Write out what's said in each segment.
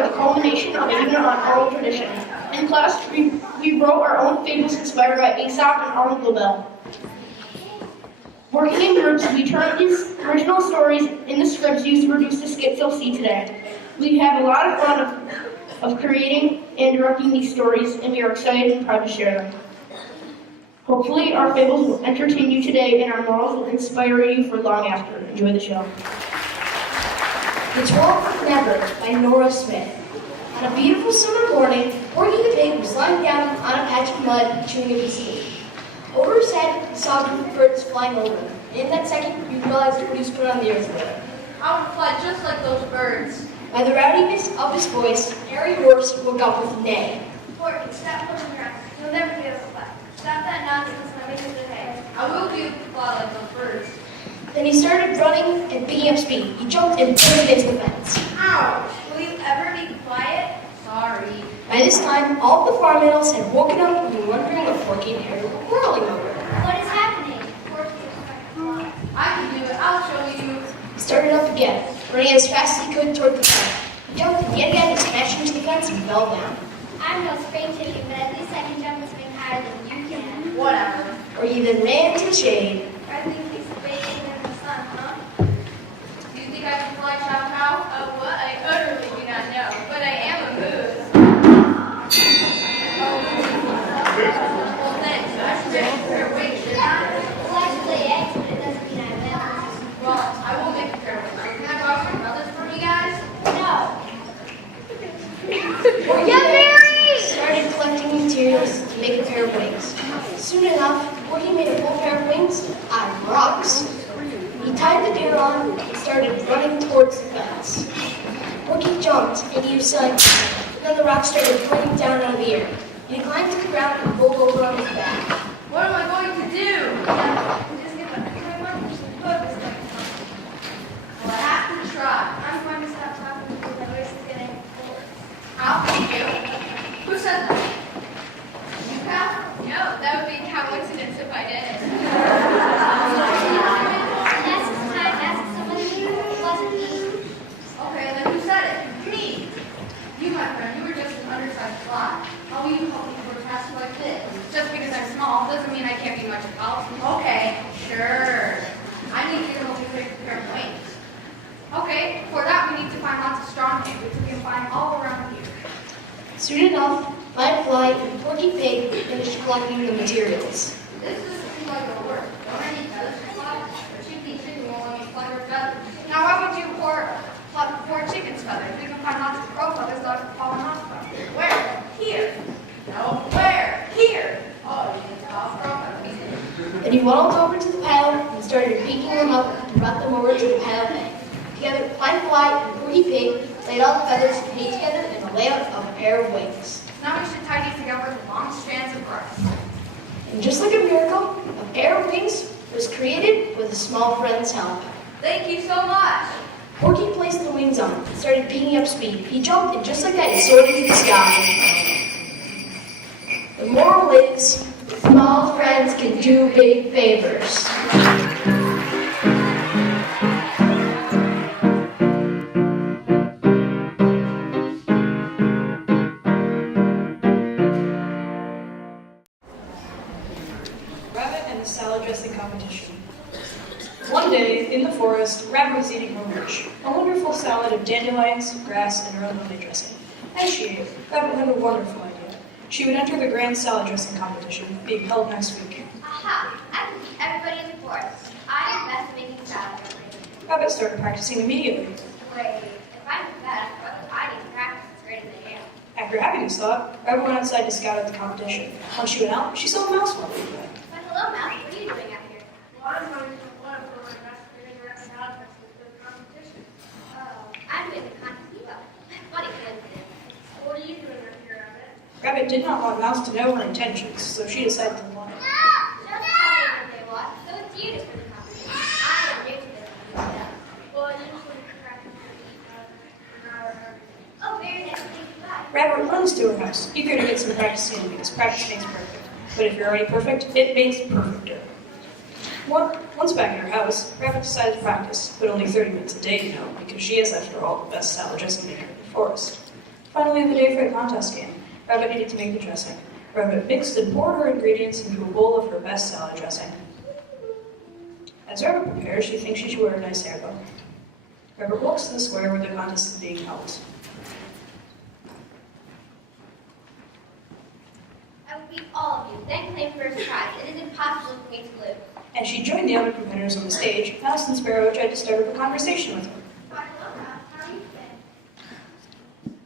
are the culmination of even an oral tradition. In class, we wrote our own fables inspired by Aesop and Arnold Lobel. Working in groups, we turned these original stories into scripts used to produce the skits you'll see today. We have a lot of fun of creating and directing these stories, and we are excited and proud to share them. Hopefully, our fables will entertain you today, and our morals will inspire you for long after. Enjoy the show. The 12th Never by Nora Smith. On a beautiful summer morning, Porky the Pig was lying down on a patch of mud chewing a piece of meat. Over his head, he saw a group of birds flying over him. And in that second, he realized what he was put on the earth for. I want to fly just like those birds. By the rowdiness of his voice, Harry Horse woke up with a neigh. Porky, stop pushing around. You'll never be able to fly. Stop that nonsense and let me do the hay. I will be able to fly like those birds. Then he started running and picking up speed. He jumped and burned against the fence. Ouch! Will you ever be quiet? Sorry. By this time, all of the farm animals had woken up and were wondering what Porky and Harry were quarreling over. What is happening? Porky is trying to fly. I can do it. I'll show you. He started up again, running as fast as he could toward the fence. He jumped and yet again he smashed into the fence and fell down. I'm no spring chicken, but at least I can jump a swing higher than you can. Whatever. Or he then ran to the shade. I think he's bathing in the sun, huh? Do you think I can fly chow chow? Oh, what? I utterly do not know, but I am a moose. Well, then, I should make a pair of wings, shouldn't I? Well, actually, eggs, but it doesn't mean I will. Well, I will make a pair of wings. Can I borrow some brothers from you guys? No. Porky then started collecting materials to make a pair of wings. Soon enough, Porky made a full pair of wings out of rocks. He tied the deer on and started running towards the fence. Porky jumped and he was sailing, and then the rocks started flinging down out of the air. He climbed to the ground and rolled over on his back. What am I going to do? Just give up. I want you to put this next time. Well, I have to try. I'm going to stop talking because my voice is getting hoarse. I'll help you. Who said that? You, Cal? No, that would be a coincidence if I did. Next time, ask someone who wasn't me. Okay, then who said it? Me. You, my friend, you were just an undersized fly. How will you help me for a task like this? Just because I'm small doesn't mean I can't be much help. Okay, sure. I need you to help me make a pair of wings. Okay, for that we need to find lots of strong things, which we can find all around here. Soon enough, Firefly and Porky Pig finished collecting the materials. This doesn't seem like it'll work. Don't I need feathers to fly? Or chickadee chicken won't let me fly her feathers. Now why would you pluck poor chicken's feathers? We can find lots of crow feathers that have fallen off from. Where? Here. No, where? Here. Oh, you need to off crow feathers. Then he waddled over to the pile and started picking them up and brought them over to the pile of hay. Together, Firefly and Porky Pig laid all the feathers and hay together in the layout of a pair of wings. Now we should tie these together with long strands of grass. And just like a miracle, a pair of wings was created with a small friend's help. Thank you so much. Porky placed the wings on and started picking up speed. He jumped and just like that he soared into the sky. The moral is, small friends can do big favors. Salad dressing competition. One day, in the forest, Rabbit was eating her lunch, a wonderful salad of dandelions, grass, and her own homemade dressing. As she ate, Rabbit had a wonderful idea. She would enter the grand salad dressing competition, being held next week. Aha! I can beat everybody in the forest. I am best at making salad dressing. Rabbit started practicing immediately. Wait, if I'm the best, what do I need to practice as great as I am? After having this thought, Rabbit went outside to scout out the competition. When she went out, she saw a mouse wandering away. But hello, Mouse. What are you doing out here? Well, I'm going to one for my best figure out salad dressing for the competition. Oh, I'm doing the contest Evo. Funny coincidence. What are you doing up here, Rabbit? Rabbit did not want Mouse to know her intentions, so she decided to lie. Don't tell me what they want. So it's you to the competition. I am new to this stuff. Well, I usually practice with an hour every day. Oh, very nice. Thank you. Bye. Rabbit runs to her house, eager to get some practice in because practice makes perfect. But if you're already perfect, it makes perfecter. Once back in her house, Rabbit decided to practice, but only 30 minutes a day, because she is, after all, the best salad dressing maker in the forest. Finally, the day for the contest came. Rabbit needed to make the dressing. Rabbit mixed and poured her ingredients into a bowl of her best salad dressing. As Rabbit prepares, she thinks she should wear a nice hair bow. Rabbit walks to the square where the contest is being held. I will beat all of you, then claim first prize. It is impossible for me to lose. As she joined the other competitors on the stage, Mouse and Sparrow tried to start up a conversation with her. How are you been?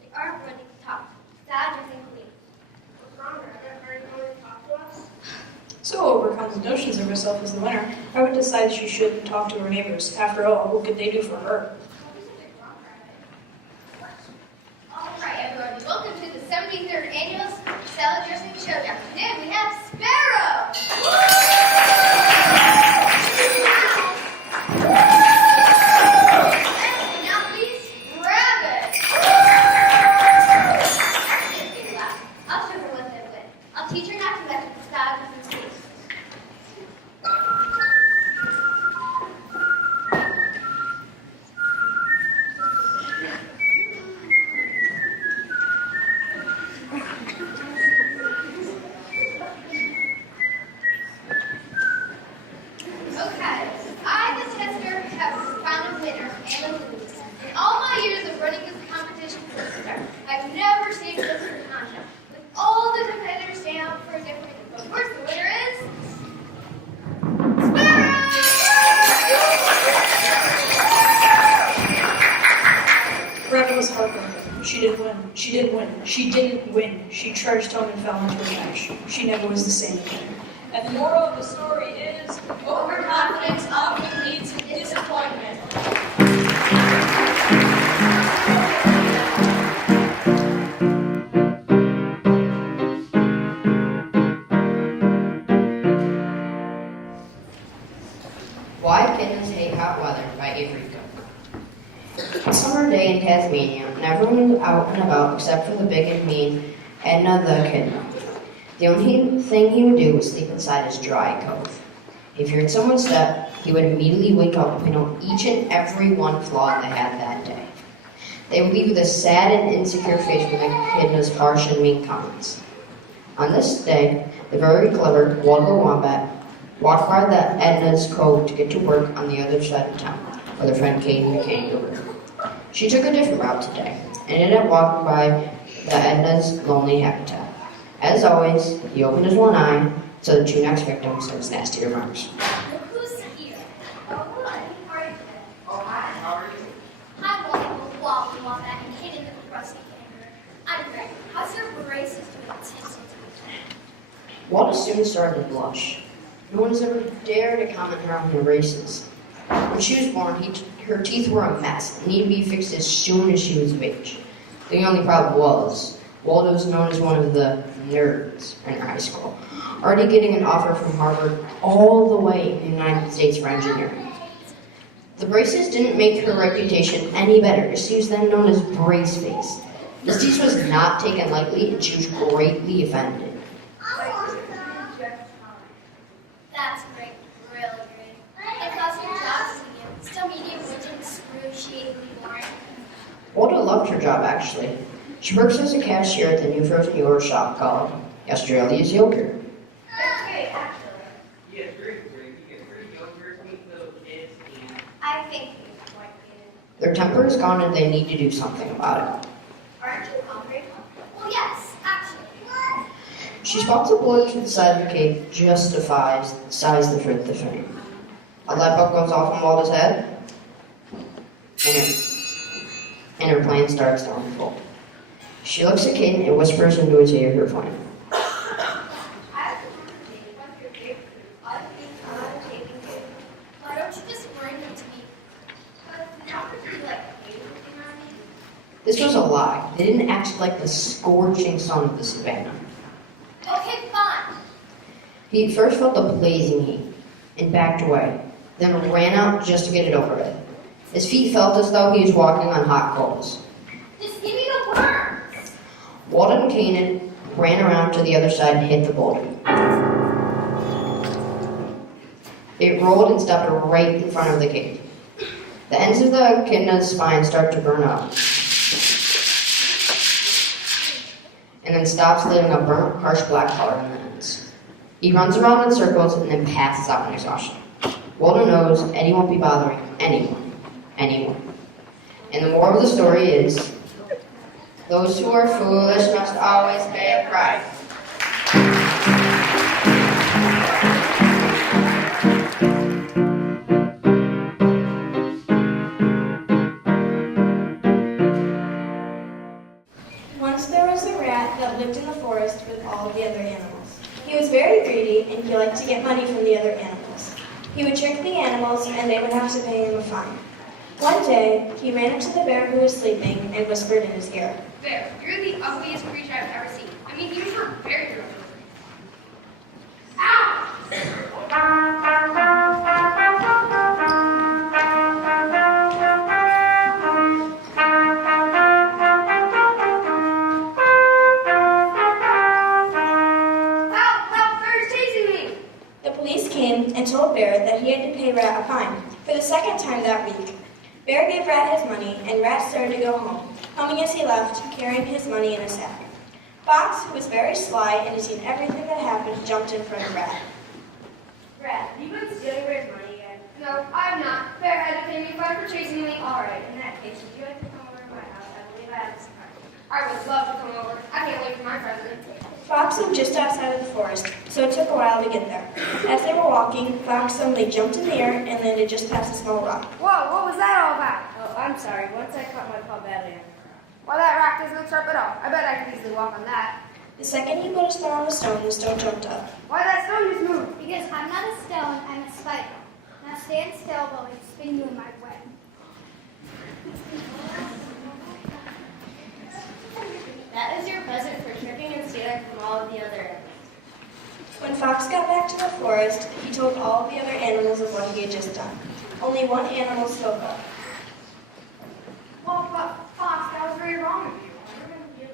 They aren't ready to talk. Sad and clean. What's wrong, Rabbit? Are you going to talk to us? So overcome with notions of herself as the winner, Rabbit decides she should talk to her neighbors. After all, what could they do for her? All right, everyone. Welcome to the 73rd Annual Salad Dressing Showdown. Today we have Sparrow. And now please, Rabbit. I'll show her what they win. I'll teach her not to let the style different space. Okay, I, the tester, have found a winner and a loser. In all my years of running this competition since the start, I've never seen this sort of contest. With all the competitors stand out for a different reason. But of course, the winner is Rabbit was heartbroken. She didn't win. She didn't win. She didn't win. She charged home and fell into a trench. She never was the same again. And the moral of the story is, overconfidence often leads to disappointment. Why Kittens Hate Hot Weather by Avery Cook. A summer day in Tasmania, and everyone was out and about except for the big and mean Edna the kitten. The only thing he would do was sleep inside his dry cove. If he heard someone step, he would immediately wake up and point out each and every one flaw they had that day. They would leave with a sad and insecure face when the Echidna's harsh and mean comments. On this day, the very clever Waldo Wombat walked by the Edna's cove to get to work on the other side of town, with her friend Kate the kangaroo. She took a different route today, and ended up walking by the Edna's lonely habitat. As always, he opened his one eye, so the two next victims had his nasty remarks. Look who's here. Oh, hi. How are you today? Oh, hi. How are you? Hi, Waldo Wombat and Kate in the crusty kangaroo. I'm great. How's your braces doing? Waldo soon started to blush. No one has ever dared to comment her on her races. When she was born, her teeth were a mess and needed to be fixed as soon as she was of age. The only problem was, Waldo was known as one of the nerds in her high school, already getting an offer from Harvard all the way in the United States for engineering. The braces didn't make her reputation any better, as she was then known as Brace Face. This tease was not taken lightly, and she was greatly offended. That's great. Really great. And how's your job medium? Still medium, which is excruciatingly boring. Waldo loved her job, actually. She works as a cashier at the new frozen yogurt shop called Australia's Yogurt. That's great, actually. Yeah, it's great. You get free yogurt, meet little kids, and I think it's quite good. Their temper is gone and they need to do something about it. Aren't you hungry? Well, yes, actually. She spots a bullet to the side of the cave just to size the fruit the fame. A light bulb goes off on Waldo's head, and her plan starts to unfold. She looks at Caden and whispers into his ear her plan. I was wondering what your favorite food. I think I'm taking food. Why don't you just bring them to me? Not really like favorite on me. This was a lie. They didn't actually like the scorching sun of the savannah. Okay, fine. He first felt the blazing heat and backed away, then ran out just to get it over with. His feet felt as though he was walking on hot coals. Just give me the worms. Walden and Kanan ran around to the other side and hit the boulder. It rolled and stopped right in front of the cave. The ends of the echidna's spine start to burn up. and then stops, leaving a burnt, harsh black color in the ends. He runs around in circles and then passes out in exhaustion. Waldo knows Eddie won't be bothering anyone. And the moral of the story is, those who are foolish must always pay a price. Once there was a rat that lived in the forest with all the other animals. He was very greedy and he liked to get money from the other animals. He would trick the animals and they would have to pay him a fine. One day, he ran up to the bear who was sleeping and whispered in his ear. Bear, you're the ugliest creature I've ever seen. I mean, you were very rude. And told Bear that he had to pay Rat a fine for the second time that week. Bear gave Rat his money, and Rat started to go home, humming as he left, carrying his money in a sack. Fox, who was very sly and had seen everything that happened, jumped in front of Rat. Rat, have you been stealing Bear's money again? No, I'm not. Bear had to pay me a fine for chasing me. All right, in that case, would you like to come over to my house? I believe I have a surprise. I would love to come over. I can't wait for my president. Fox lived just outside of the forest, so it took a while to get there. As they were walking, Fox suddenly jumped in the air and landed just past a small rock. Whoa, what was that all about? Oh, I'm sorry. Once I cut my paw badly. Well, that rock doesn't look sharp at all. I bet I could easily walk on that. The second he put his thumb on the stone jumped up. Why that stone just moved? Because I'm not a stone, I'm a spider. Now stand still while I spin you in my web. That is your present for tricking and stealing from all of the other animals. When Fox got back to the forest, he told all the other animals of what he had just done. Only one animal spoke up. Well, but Fox, that was very wrong of you.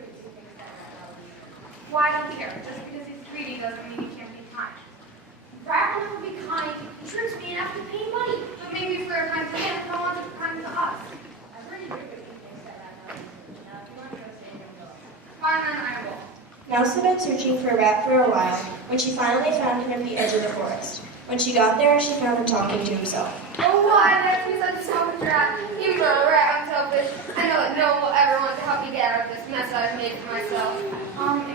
Why don't you care? Just because he's greedy doesn't mean he can't be kind. Rat will never be kind. He tricks me and have to pay money. But maybe for a kind to him, no one's kind to us. I've heard you think things that happen. Now, if you want to go stay here, go. Fine, then I will. Mouse had been searching for Rat for a while when she finally found him at the edge of the forest. When she got there, she found him talking to himself. Oh, why? That's me such a selfish rat. You little rat, I'm selfish. I know that no one will ever want to help me get out of this mess I've made for myself.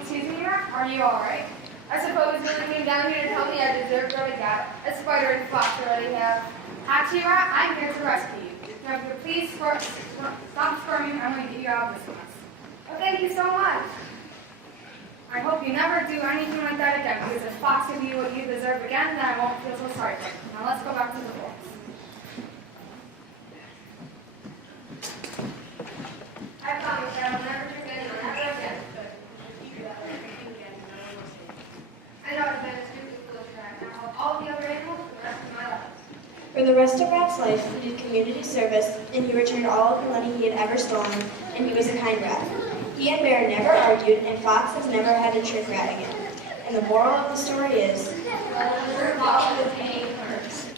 Excuse me, rat? Are you alright? I suppose you only came down here to tell me I deserve what I got. A spider and fox already have. Actually, rat, I'm here to rescue you. Now, if you please stop squirming, I'm going to get you out of this mess. Oh, thank you so much. I hope you never do anything like that again, because if Fox gives you what you deserve again, then I won't feel so sorry for you. Now let's go back to the forest. I promise that I will never trick anyone ever again. I know I've been a stupid foolish rat, and I help all the other animals for the rest of my life. For the rest of Rat's life, he did community service, and he returned all of the money he had ever stolen, and he was a kind rat. He and Bear never argued, and Fox has never had to trick Rat again. And the moral of the story is, Fox will pay first.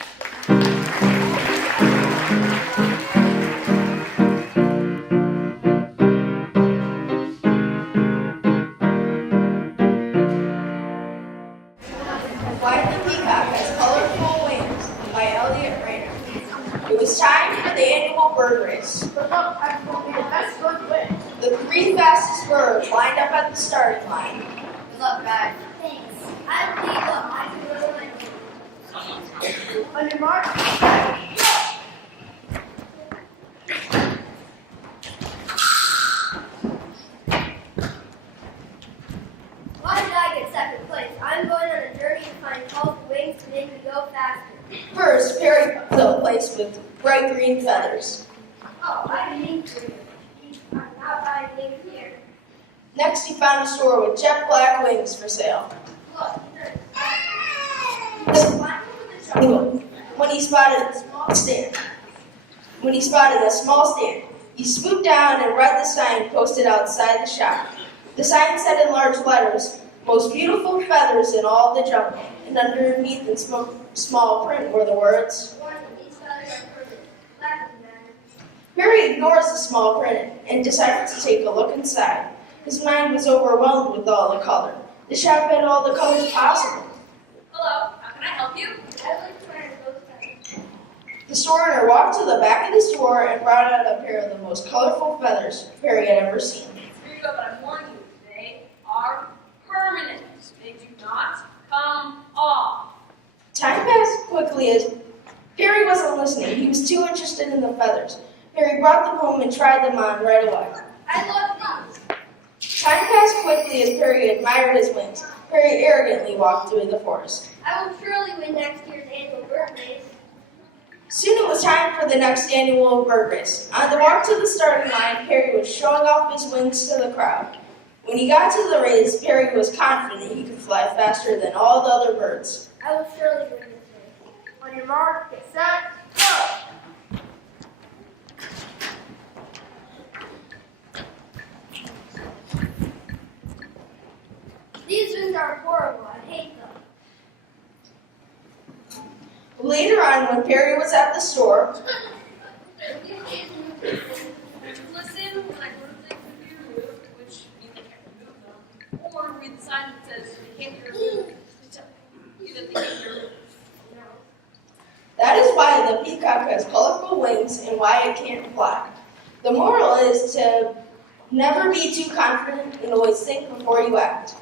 Why the Peacock Has Colorful Wings by Elliot Rayner. It was time for the annual bird race. But look, I've got the best bird win. The three fastest birds lined up at the starting line. Good luck, guys. Thanks. I believe I can do it. On your mark, Why did I get second place? I'm going on a journey to find colorful wings to make me go faster. First, Perry filled place with bright green feathers. Oh, I need to. I'm not buying things here. Next, he found a store with jet black wings for sale. Look, When he spotted a small stand, he swooped down and read the sign posted outside the shop. The sign said in large letters, "Most beautiful feathers in all the jungle," and underneath in small print were the words. these feathers are perfect. Black is matter. Mary ignores the small print and decides to take a look inside. His mind was overwhelmed with all the color. The shop had all the colors possible. Hello, how can I help you? I'd like to try those feathers. The store owner walked to the back of the store and brought out a pair of the most colorful feathers Perry had ever seen. Here you go, but I'm warning you, they are permanent. They do not come off. Time passed quickly as Perry wasn't listening. He was too interested in the feathers. Perry brought them home and tried them on right away. I love these. Time passed quickly as Perry admired his wings. Perry arrogantly walked through the forest. I will surely win next year's annual bird race. Soon it was time for the next annual bird race. On the walk to the starting line, Perry was showing off his wings to the crowd. When he got to the race, Perry was confident he could fly faster than all the other birds. I will surely win this race. On your mark, get set, go! These wings are horrible. I hate them. Later on, when Perry was at the store, Listen, when I go to things to be removed, which means I can't remove them, or read the sign that says they can't be removed, to tell you that they can't be removed. that is why the peacock has colorful wings and why it can't fly. The moral is to never be too confident and always think before you act.